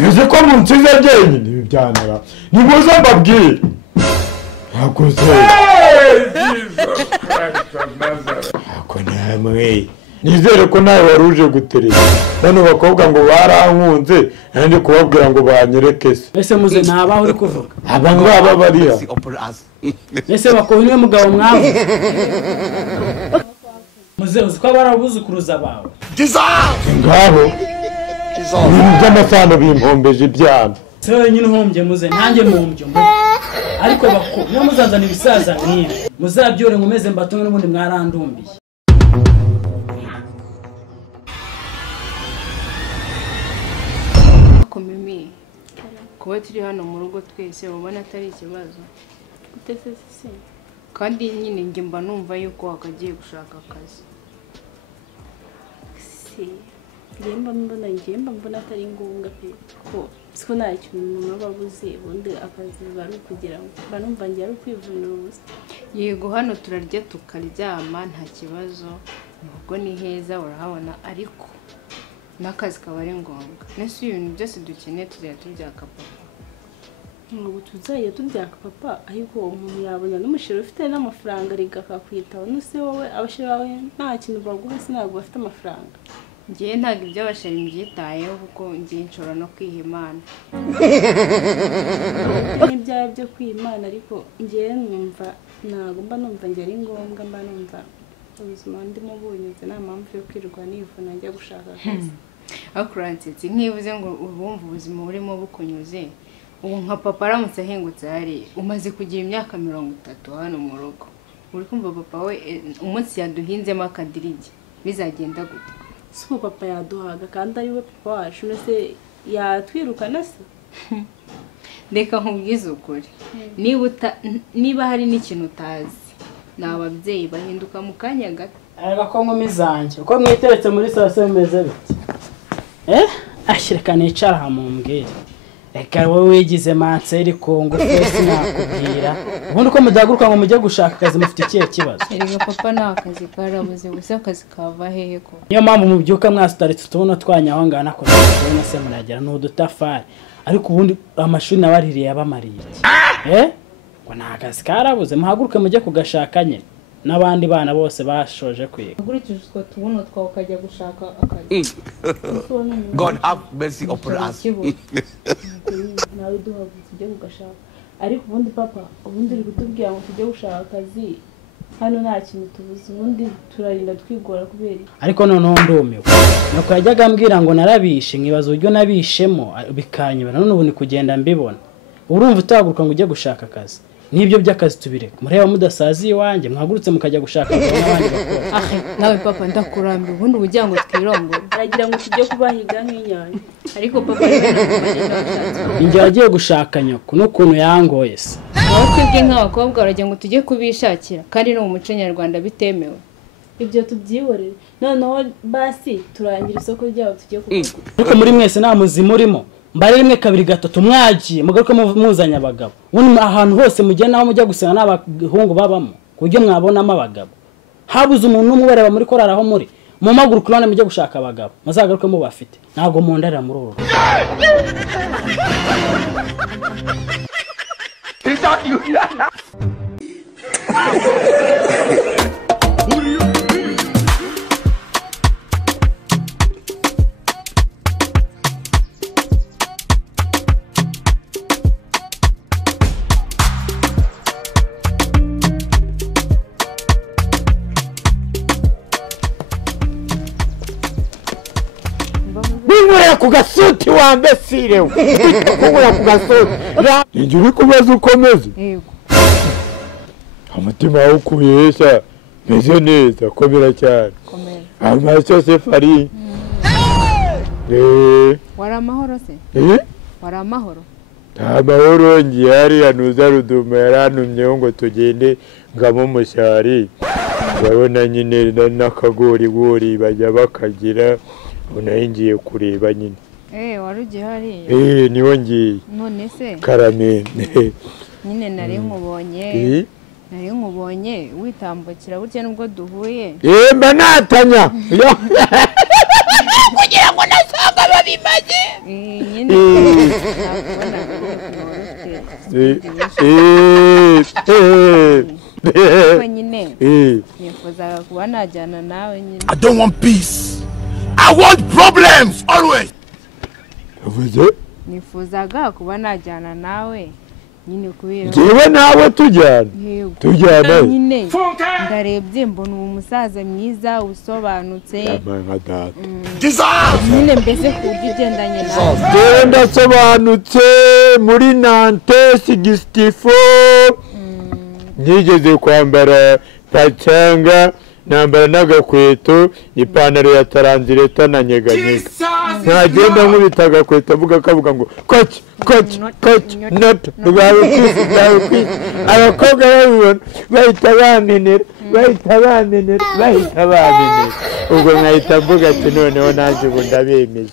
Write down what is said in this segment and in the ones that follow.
Neze ko munsize jyenyine byanara. Nimuze mbabwire. Yakoze. Ako namwe. Nizere ko nawe waruje guterera. Bano bakobwa ngo barankunze kandi kubabwira ngo banyereke se. Ese muze nabaho uri kuvuga. Abangaba bariya. Ese bakobwa mugabo mwavu. Muze uzi ko barabuzukuruza bawe. Ngabo. Ibintu by'amasano bimpombeje ibyana. Se nyine uhombye muze ntange mumbyo. Ariko bako niyo muzazana ibisaza nk'ibi. Muzabyore ngumeze mbatunge n'ubundi mwarandumbiye. Mimi kuba turi hano mu rugo twese ubona atari ikibazo utese kandi nyine njye mba numva yuko wakagiye gushaka akazi njyemba mbona atari ngombwa pe ko siko nta kintu babuze ubundi akazi bari kugira ngo banumva ngiye ari kwivuna ubusa. Yego hano turarya tukaryama nta kibazo nubwo ni heza urahabona ariko n'akazi kaba ari ngombwa. Nese ibintu byose dukeneye tuzajya turyaka papa. Ngo tuzajya turyaka papa ariko umuntu yabona n'umushiro ufite n'amafaranga rigakakwitaho nuse wowe abashira bawe nta kintu baguha sinago bafite amafaranga. Ngiye ntago ibyo abashira mbyitayeho kuko ngiye nshora no kwihimana. N'ibyaye byo kwimana ariko ngiye numva nago mba numva ngiye ari ngombwa mba numva ubuzima ndimo bunyuze nta mpamvu yo kwirwa nivuna njya gushaka akazi. Akurantsitse nkivuze ngo ubumva ubuzima burimo bukunyuze ubu nka papa aramutse ahengutse hari umaze kugira imyaka 30 hano mu rugo uri kumva papa we umunsi yaduhinzemo akadirigi bizagenda gute? Siko papa yaduhaga kandi ari we papa wacu nese yatwirukana se. Ndeka nkubwize ukuri niba hari n'ikintu utazi n'ababyeyi bahinduka mu kanya gato. Arega ko nkomizanje uko mwiteretse muri sose meze biti ashireka nicara hamumbwire reka wowe wigize manseri Kongo twese nakubwira ubundi uko mudaguruka ngo mujye gushaka akazi mufite ikihe kibazo. Erega papa nta kazi karabuze gusa akazi kava hehe ko niyo mpamvu mubyuka mwasutaritse tubona twanyaho ngana ko tubona se munagera n'udutafari ariko ubundi amashuri nabaririye abamariye ngo nta kazi karabuze muhaguruke mujye kugashaka nyine n'abandi bana bose bashoje kwiga. Agurikije utwo tubuno twawe ukajya gushaka akazi. God have mercy upon us. Nawe duhavuze ujye kugashaka ariko ubundi papa ubundi uri kutubwira ngo tujye gushaka akazi hano nta kintu tubuze ubundi turarinda twigora kubera ariko noneho ndumiwe nuko yajyaga ambwira ngo narabishe nkibaza uburyo nabishemo bikanyibana none ubu ni kugenda mbibona urumva utaguruka ngo ujye gushaka akazi nibyo by'akazi tubireka mureba mudasazi iwanjye mwagurutse mukajya gushaka n'abandi bakora. Nawe papa ndakurambiye ubundi ubugira ngo twirongore aragira ngo tujye kubahiga nk'inyanya ariko papa inge yagiye gushaka nyoko n'ukuntu yangoye se aho twebwe nk'abakobwa baragira ngo tujye kubishakira kandi no mu muco nyarwanda bitemewe. Ibyo tubyihorere noneho basi turangira isoko ryabo tujye kubagura ariko muri mwese nta muzima urimo mbare rimwe kabiri gatatu mwagiye mugaruka muzanya abagabo ubundi ahantu hose mugenda aho mujya gusanga n'abahungu babamo kujye mwabonamo abagabo habuze umuntu umwe bareba muri korara aho muri mu maguru kurane mujye gushaka abagabo muzagaruke mu bafite ntago mundarira muri uru. Bingura ku gasuti wambesire bingura ku gasuti ninjye uri kubaza ukomeze. Yego Umutima wawe ukuyesha meze neza komera cyane komera amaso se fari wari amahoro se wari amahoro amahoro ngiye hariya nuza Ruduma yarantumyeho ngo tugende ngamo mushari urabona nyine n'akagorigori bajya bakagira unahingiye kureba nyine wari ugiye hariya niho ngiye none se karame nyine nari nkubonye witambukira burya nubwo duhuye mba natanya kugira ngo nasanga babimaze nyine nifuzaga kuba najyana nawe nyine. I don't want peace. I want problems always. Nifuzaga kuba najyana nawe nyine kubera njyewe nawe tujyana nyine ndarebye mbona umusaza mwiza usobanutse nyine mbese kurya ugendanye nawe. njyewe ndasobanutse muri Nantes 64 nigeze kwambara pacanga nambara n'agakweto ipantaro ya taranzireta na nyeganyega ntagenda nkubita agakweto avuga ngo koci noto rwawe kwisi abakobwa babibona bahita bamenera ubwo nkahita mvuga ati noneho naje ubu ndabemeje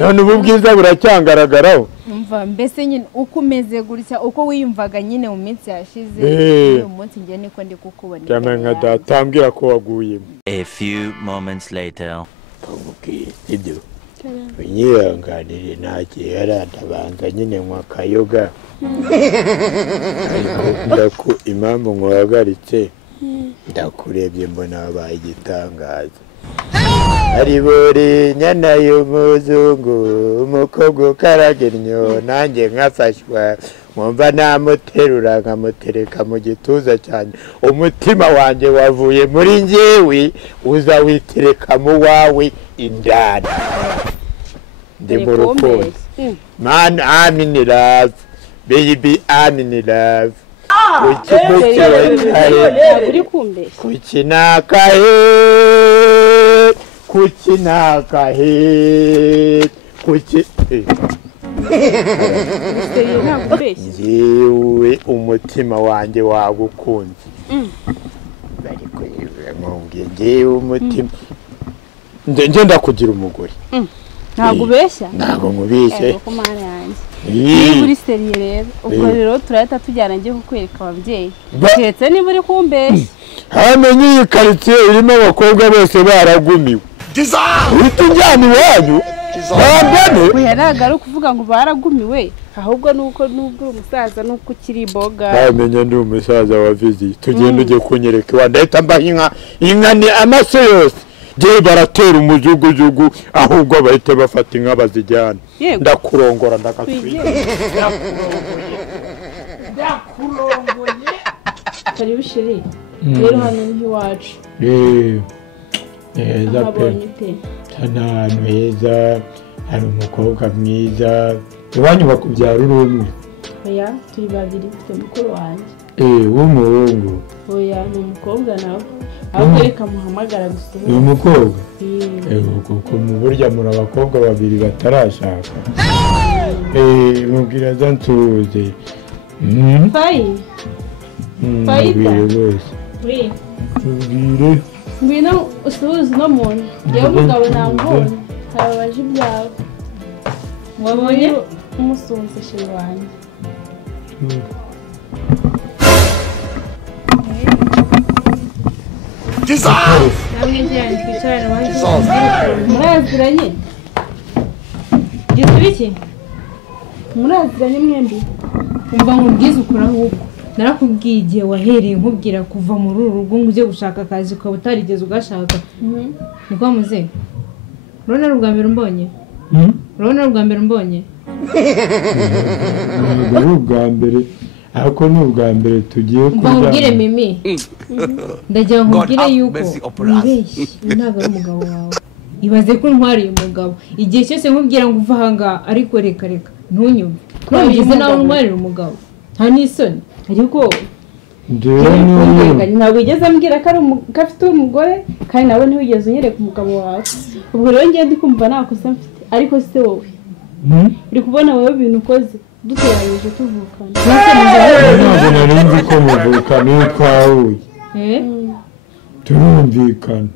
none ubu bwiza buracyangaragaraho. umva mbese nyine uko umeze gutya uko wiyumvaga nyine mu minsi yashize uyu munsi njye niko ndi kukubona cyane nka datambwira ko waguyemo. A few moments later. ibyo unyihanganire ntagiye yarandabanza nyine nkwa kayoga ariko impamvu nkuhagaritse ndakurebye mbona wabaye igitangaza. Aribori nyana y'umuzungu umukobwa ukaragennyo nanjye nkafashwa nkumva namuterura nkamutereka mu gituza cyane umutima wanjye wavuye muri njyewe uza witereka mu wawe indani ndi mu rukundo. Man, I'm in love baby, I'm in love. Njyewe umutima wanjye wagukunze ariko njyewe umutima ngenda kugira umugore. ntabwo ubeshya ntabwo nkubeshye ko mana yanjye niba uri seriye rero ubwo rero turahita tujyana ngiye kukwereka ababyeyi keretse niba uri kumbeshya. hamenye iyi karitsiye irimo abakobwa bose baragumiwe uhita ujyana iwanyu oya ntabwo ari ukuvuga ngo baragumiwe ahubwo nuko nubwo uri umusaza nuko ukiri imboga. hamenye ndi umusaza wa vizi tugenda ujye kunyereka iwa ndahita mbaha inka ni amaso yose njyewe baratera umujugujugu ahubwo bahita bafata inka bazijyana ndakurongora ndagatwika karibu shiri rero hano ni iwacu neza pe ahantu heza hari umukobwa mwiza iwanyu bakubyara uri umwe. oya turi babiri twe mukuru wanjye w'umuhungu. oya ni umukobwa nawe ahubwo reka muhamagara gusa. ni umukobwa kuko mu burya muri abakobwa babiri batarashaka. mubwira za nsuhuze fayida rwose mubwire ngwino usuhuze uno muntu yewe umugabo namubonye hababaje ibyawe wabonye umusuhuze sheri wanjye. muraziranye gisubi iki muraziranye mwembi umva nkubwize ukuri ahubwo narakubwiye igihe wahereye nkubwira kuva muri uru rugo ngo ujye gushaka akazi ukaba utarigeze ugashaka niko muze urabona ari ubwa mbere umbonye ntabwo ari ubwa mbere ariko ni ubwa mbere tugiye kurya. nkubwire mimi ndagira nkubwire yuko wibeshye ntabwo ari umugabo wawe ibaze ko ntwariye umugabo igihe cyose nkubwira ngo uva ahangaha ariko reka ntunyumve ntugeze nawe ntwarira umugabo nta n'isoni ariko ntabwo wigeze ambwira ko afite umugore kandi nawe ntiwigeze unyereka umugabo wawe. ubwo rero ngiye ndi kumva nta kosa mfite ariko si wowe uri kubona wowe ibintu ukoze duteranyije tuvukana. ntabwo nari nzi ko muvukana iyo twahuye turumvikana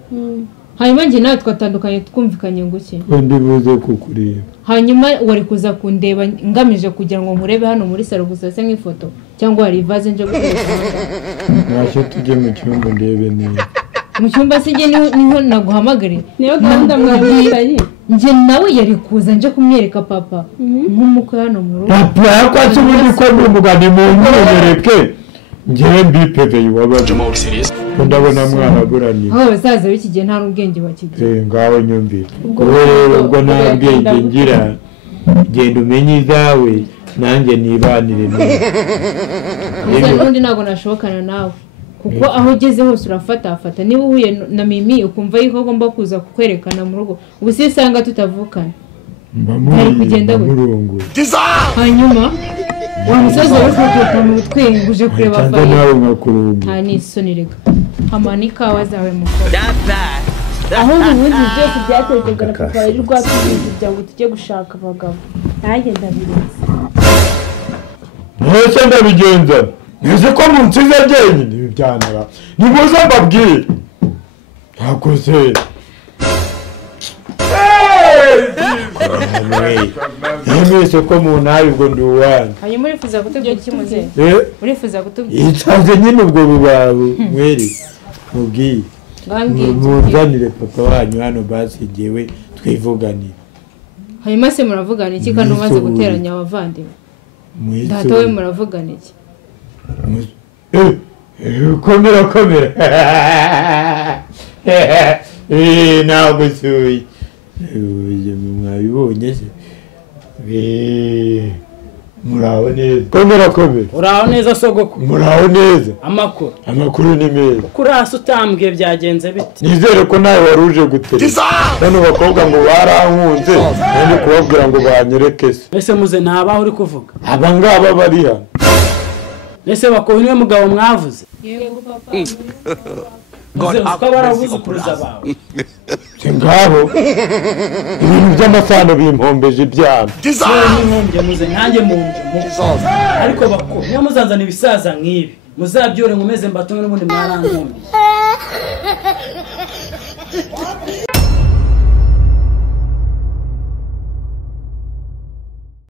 hanyuma njye nawe twatandukanye twumvikanye ngo iki undi buze kukureba hanyuma wari kuza kundeba ngamije kugira ngo nkurebe hano muri salo gusa se nk'ifoto cyangwa hari ivaze nje gukoresha ntacyo tujye mu cyumba ndebe neza mu cyumba se niho naguhamagare niyo gahunda mwabitanye njye nawe yari kuza nje kumwereka papa nk'umukwe hano mu rugo papa yakwatse ubundi ko ndi umugani mu nyemereke njyewe mbipeveye wabaje ndabona mwaraburaniye aho basaza b'iki gihe nta n'ubwenge bakigira ngaho nyumvira ubwo rero ubwo nta bwenge ngira genda umenye izawe nanjye nibanire neza n'undi ntabwo nashobokana nawe kuko aho ugeze hose urafatafata niba uhuye na Mimi ukumva yuko agomba kuza kukwerekana mu rugo ubu se usanga tutavukana ntari kugenda gutya hanyuma wa musozi wose uturuka mu twenguje kureba fayi nta n'isoni reka hamana ikawa zawe mukobwa ahubwo ubundi byose byaterwaga na papa yari rwatubwiye kugira ngo tujye gushaka abagabo nanjye ndabirenze ntese ndabigenza neze ko mu nsize jyenyine ibyanara nimuze mbabwire ntakoze mwese ko mu ntari ubwo ndi uwanyu hanyuma urifuza kutubwira iki muze urifuza kutubwira yicaze nyine ubwo bubabu mweri mubwiye muzanire papa wanyu hano basi jyewe twivuganire hanyuma se muravugana iki kandi umaze guteranya abavandimwe data we muravugana iki komera ntabwo usuye mwabibonye se muraho neza komera uraho neza sogoko muraho neza amakuru ni meza kurasa utambwiye byagenze bite nizere ko nawe wari uje gutereza bano bakobwa ngo barankunze kandi kubabwira ngo banyereke se ese muze ntabaho uri kuvuga aba ngaba bari hano ese bakowe niwe mugabo mwavuze yego papa muze uko baravuzukuruza bawe ngabo ibintu by'amasano bimpombeje ibyana n'inkombye muze nanjye mu nzu ariko bako niyo muzanzana ibisaza nk'ibi muzabyore nkomeze mbatumwe n'ubundi mwarankombe